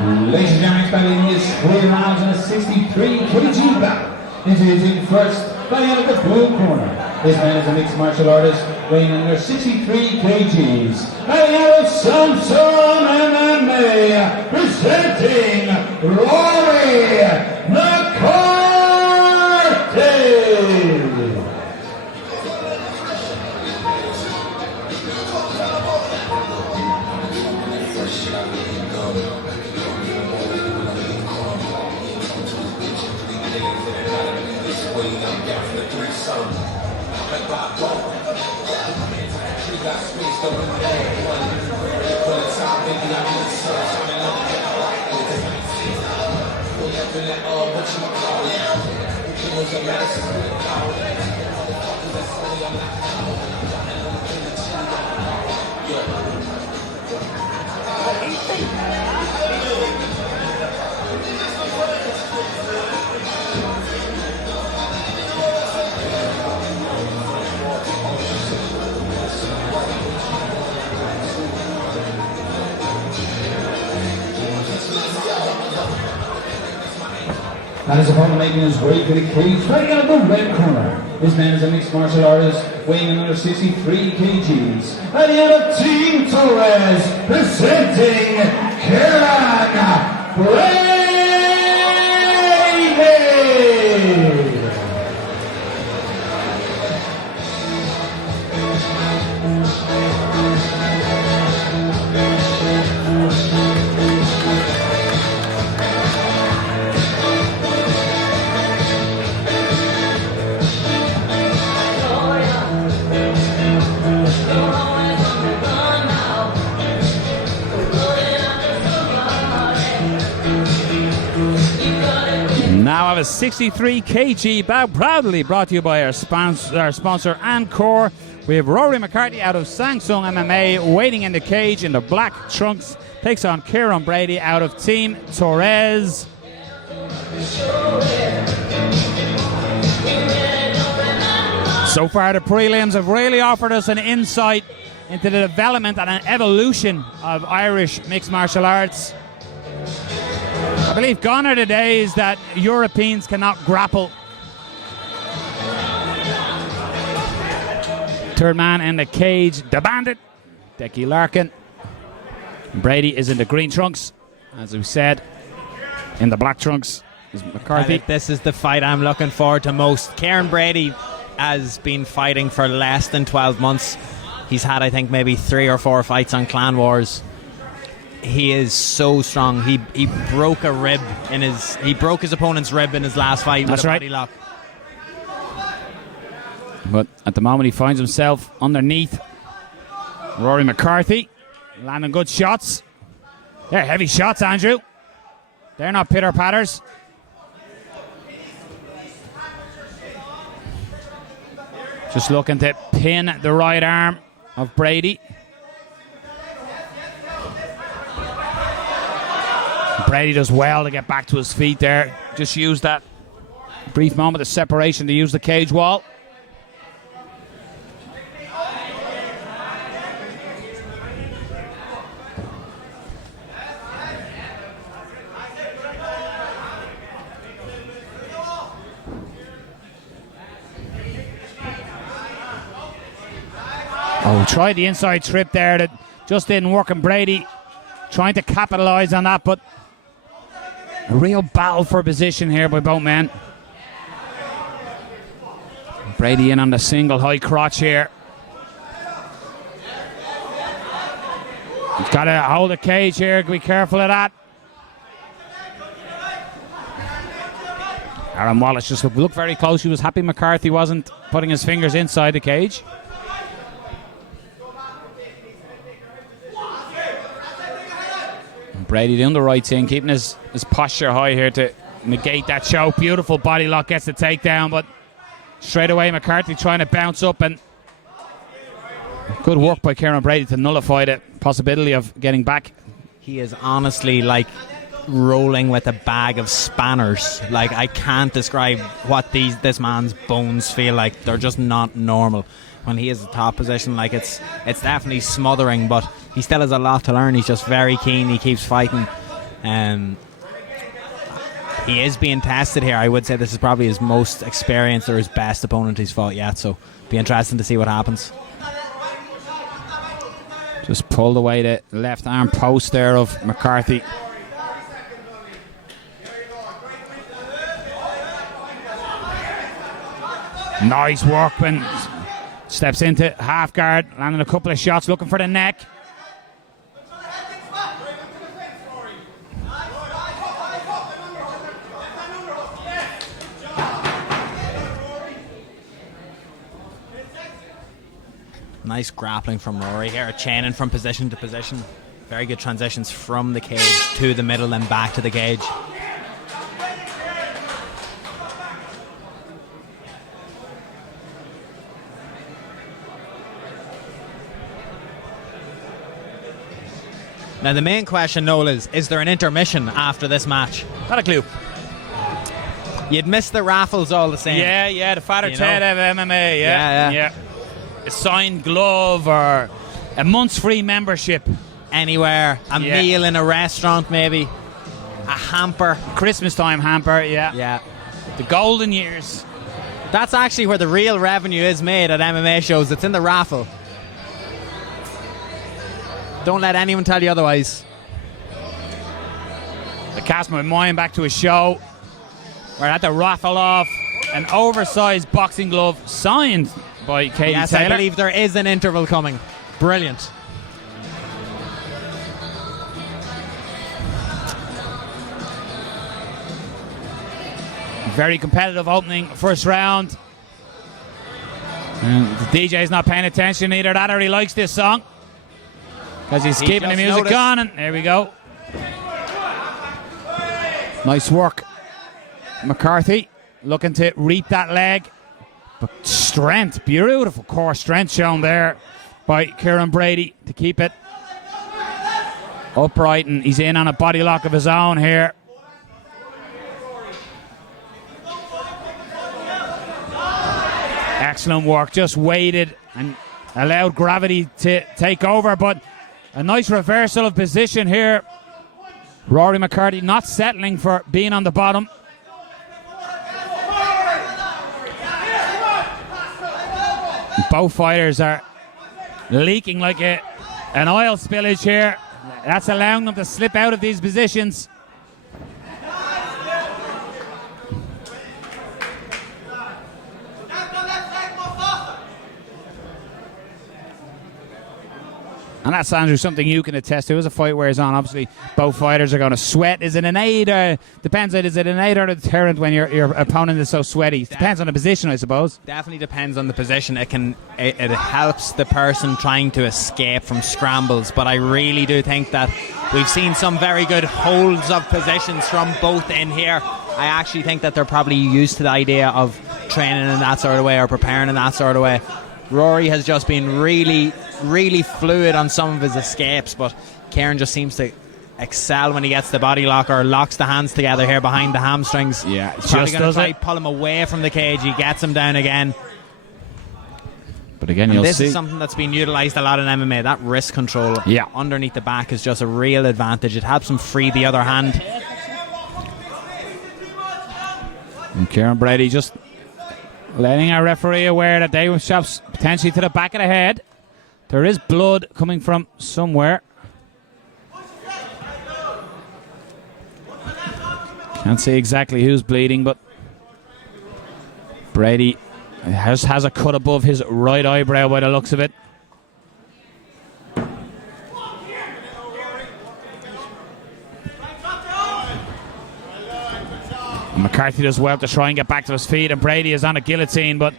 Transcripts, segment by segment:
Ladies and gentlemen, expecting his 3 rounds in a 63 kg bout. Introducing first, fighting out of the blue corner. This man is a mixed martial artist, weighing in under 63 kgs. Fighting out of Samsung MMA, presenting Rory McCarthy. And his opponent making his way to the cage, fighting out of the red corner. This man is a mixed martial artist, weighing in under 63 kgs. Fighting out of Team Torres, presenting Ciaran Brady. Now I have a 63 kg bout, proudly brought to you by our sponsor Encore. We have Rory McCarthy out of Samsung MMA waiting in the cage in the black trunks. Takes on Ciaran Brady out of Team Torres. So far the prelims have really offered us an insight into the development and an evolution of Irish mixed martial arts. I believe gone are the days that Europeans cannot grapple. Third man in the cage, the Bandit, Decky Larkin. Brady is in the green trunks, as we said. In the black trunks is McCarthy. This is the fight I'm looking forward to most. Ciaran Brady has been fighting for less than 12 months. He's had, I think, maybe 3 or 4 fights on Clan Wars. He is so strong. He broke a rib in his. He broke his opponent's rib in his last fight. That's with a right. body lock. But at the moment he finds himself underneath Rory McCarthy, landing good shots. They're heavy shots, Andrew. They're not pitter patters. Just looking to pin the right arm of Brady. Brady does well to get back to his feet there. Just use that brief moment of separation to use the cage wall. Oh, tried the inside trip there that just didn't work, and Brady trying to capitalise on that, but a real battle for position here by both men. Brady in on the single high crotch here. He's got to hold the cage here, be careful of that. Aaron Wallace just looked very close. He was happy McCarthy wasn't putting his fingers inside the cage. Brady doing the right thing, keeping his posture high here to negate that choke. Beautiful body lock, gets the takedown, but straight away McCarthy trying to bounce up, and good work by Ciaran Brady to nullify the possibility of getting back. He is honestly like rolling with a bag of spanners. Like, I can't describe what this man's bones feel like. They're just not normal when he is in the top position. Like, it's definitely smothering, but he still has a lot to learn. He's just very keen. He keeps fighting. He is being tested here. I would say this is probably his most experienced or his best opponent he's fought yet, so be interesting to see what happens. Just pulled away the left arm post there of McCarthy. Nice work when steps into half guard, landing a couple of shots, looking for the neck. Nice grappling from Rory here, chaining from position to position. Very good transitions from the cage to the middle and back to the cage. Now the main question, Noel, is there an intermission after this match? Not a clue. You'd miss the raffles all the same. Yeah, the Father You Ted know? of MMA, yeah. A signed glove or a month's free membership. Anywhere, a meal in a restaurant maybe, a hamper. Christmas time hamper, yeah. Yeah. The golden years. That's actually where the real revenue is made at MMA shows. It's in the raffle. Don't let anyone tell you otherwise. I cast my mind back to a show where I had to raffle off an oversized boxing glove signed by Katie Yes, Taylor. I believe there is an interval coming. Brilliant. Very competitive opening first round. And the DJ's not paying attention either that or he likes this song. Because he's keeping the just music noticed. on, and there we go. Nice work. McCarthy looking to reap that leg. But strength, beautiful core strength shown there by Ciaran Brady to keep it upright, and he's in on a body lock of his own here. Excellent work, just waited and allowed gravity to take over, but a nice reversal of position here. Rory McCarthy not settling for being on the bottom. Both fighters are leaking like an oil spillage here. That's allowing them to slip out of these positions. And that's, Andrew, something you can attest to. As a fight wears on, obviously both fighters are going to sweat. Is it an aid or depends? Is it an aid or a deterrent when your opponent is so sweaty? Depends on the position, I suppose. Definitely depends on the position. It helps the person trying to escape from scrambles, but I really do think that we've seen some very good holds of positions from both in here. I actually think that they're probably used to the idea of training in that sort of way or preparing in that sort of way. Rory has just been really, really fluid on some of his escapes, but Ciaran just seems to excel when he gets the body lock or locks the hands together here behind the hamstrings. Yeah, he's probably just going to does try it. pull him away from the cage. He gets him down again. But again, And you'll this see. is something that's been utilised a lot in MMA. That wrist control underneath the back is just a real advantage. It helps him free the other hand. And Ciaran Brady just letting our referee aware that they were shots potentially to the back of the head. There is blood coming from somewhere. Can't see exactly who's bleeding, but Brady has a cut above his right eyebrow by the looks of it. And McCarthy does well to try and get back to his feet, and Brady is on a guillotine, but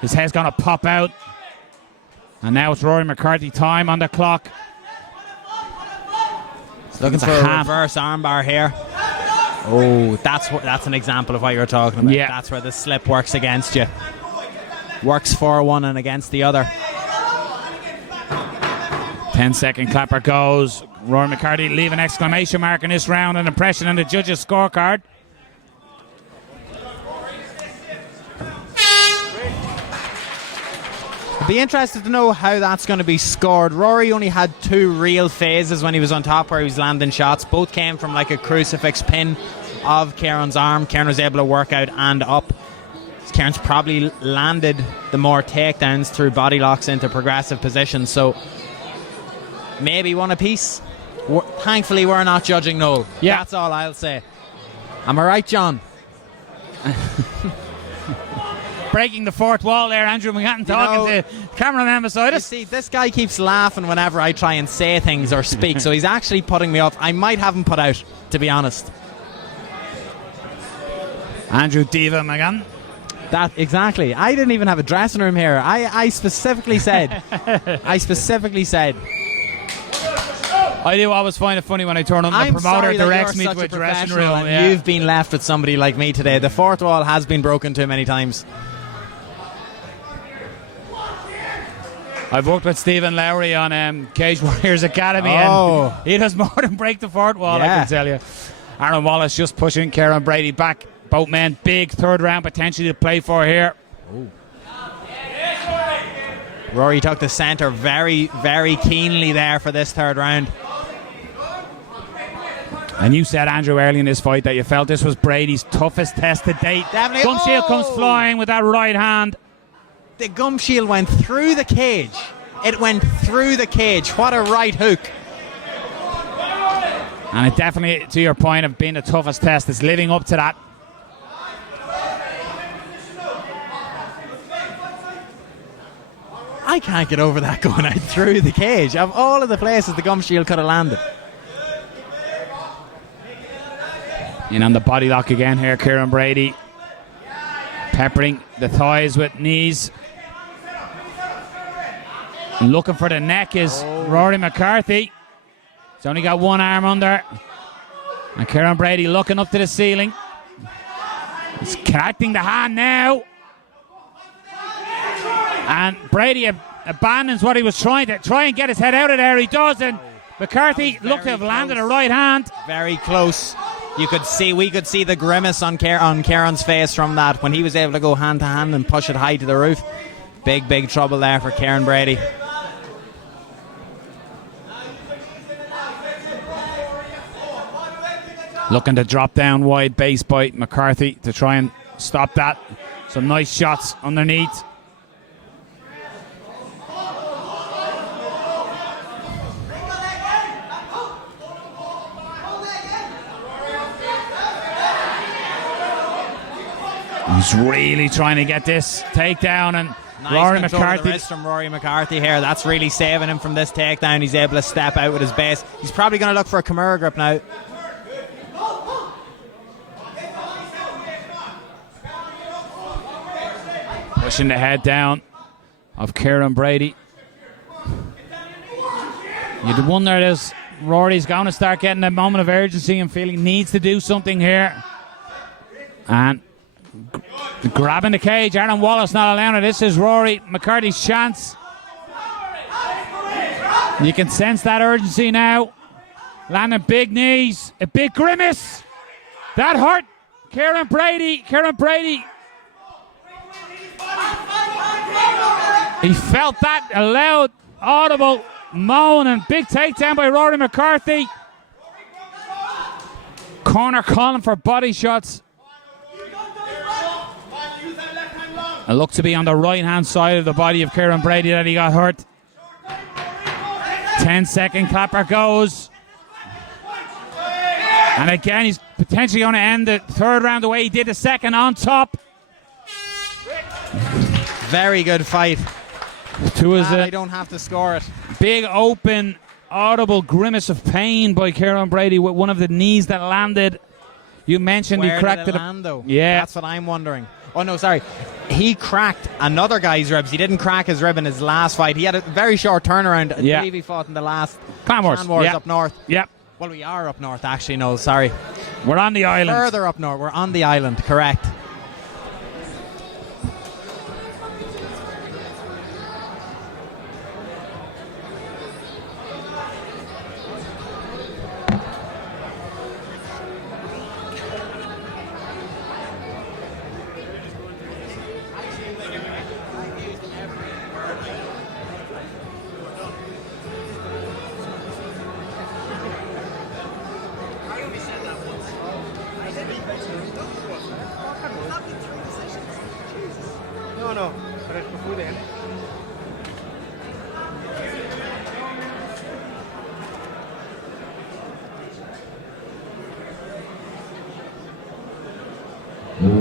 his head's going to pop out. And now it's Rory McCarthy time on the clock. Looking for a reverse armbar here. Oh, that's an example of what you're talking about. Yeah. That's where the slip works against you. Works for one and against the other. 10-second clapper goes. Rory McCarthy leave an exclamation mark in this round, an impression on the judges' scorecard. Be interested to know how that's going to be scored. Rory only had 2 real phases when he was on top where he was landing shots. Both came from like a crucifix pin of Ciaran's arm. Ciaran was able to work out and up. Ciaran's probably landed the more takedowns through body locks into progressive positions. So maybe one apiece. Thankfully, we're not judging Noel. Yeah. That's all I'll say. Am I right, John? Breaking the fourth wall there, Andrew McCarthy talking to the cameraman beside You us. see, this guy keeps laughing whenever I try and say things or speak, so he's actually putting me off. I might have him put out, to be honest. Andrew Diva McGann. That exactly. I didn't even have a dressing room here. I specifically said. I do always find it funny when I turn on the I'm promoter sorry directs that me you're to such a dressing professional room. and you've been left with somebody like me today. The fourth wall has been broken too many times. I've worked with Stephen Lowry on Cage Warriors Academy, Oh. and he does more than break the fourth wall, I Yeah. can tell you. Aaron Wallace just pushing Ciaran Brady back. Both men, big third round potentially to play for here. Rory took the centre very, very keenly there for this third round. And you said, Andrew, early in this fight that you felt this was Brady's toughest test to date. Definitely. Gum shield comes flying with that right hand. The gum shield went through the cage. It went through the cage. What a right hook. And it definitely, to your point of being the toughest test, it's living up to that. I can't get over that going out through the cage. Of all of the places the gum shield could have landed. In on the body lock again here, Ciaran Brady. Peppering the thighs with knees. Looking for the neck is Rory McCarthy. He's only got one arm under. And Ciaran Brady looking up to the ceiling. He's connecting the hand now. And Brady abandons what he was trying and get his head out of there. He does, and McCarthy looked to have landed a right hand. Very close. We could see the grimace on Ciaran's face from that when he was able to go hand to hand and push it high to the roof. Big trouble there for Ciaran Brady. Looking to drop down wide base by McCarthy to try and stop that. Some nice shots underneath. He's really trying to get this takedown, and Nice Rory control of McCarthy. the wrist from Rory McCarthy here. That's really saving him from this takedown. He's able to step out with his base. He's probably going to look for a Kimura grip now. Pushing the head down of Ciaran Brady. You'd wonder if Rory's going to start getting a moment of urgency and feeling he needs to do something here. And grabbing the cage. Aaron Wallace not allowing it. This is Rory McCarthy's chance. You can sense that urgency now. Landing big knees. A big grimace. That hurt Ciaran Brady. Ciaran Brady. He felt that, a loud, audible moan, and big takedown by Rory McCarthy. Corner calling for body shots. It looked to be on the right-hand side of the body of Ciaran Brady that he got hurt. 10-second clapper goes. And again, he's potentially going to end the third round the way he did the second, on top. Very good fight. I don't have to score it. Big open, audible grimace of pain by Ciaran Brady with one of the knees that landed. You mentioned Where he cracked did it land, though? Yeah. That's what I'm wondering. Oh, no, sorry. He cracked another guy's ribs. He didn't crack his rib in his last fight. He had a very short turnaround. I believe he fought in the last Clan Wars up north. Yep. Well, we are up north, actually. No, sorry. We're on the island. Further up north. We're on the island, correct.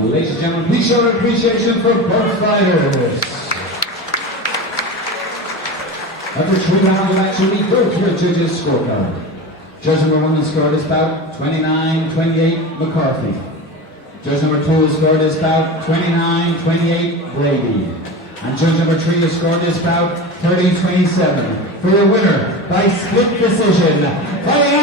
Ladies and gentlemen, please show our appreciation for both fighters. After 3 rounds of action, we go to a judges' scorecard. Judge number 1 scored this bout 29-28 McCarthy. Judge number 2 scored this bout 29-28 Brady. And judge number 3 scored this bout 30-27. For your winner by split decision, fighting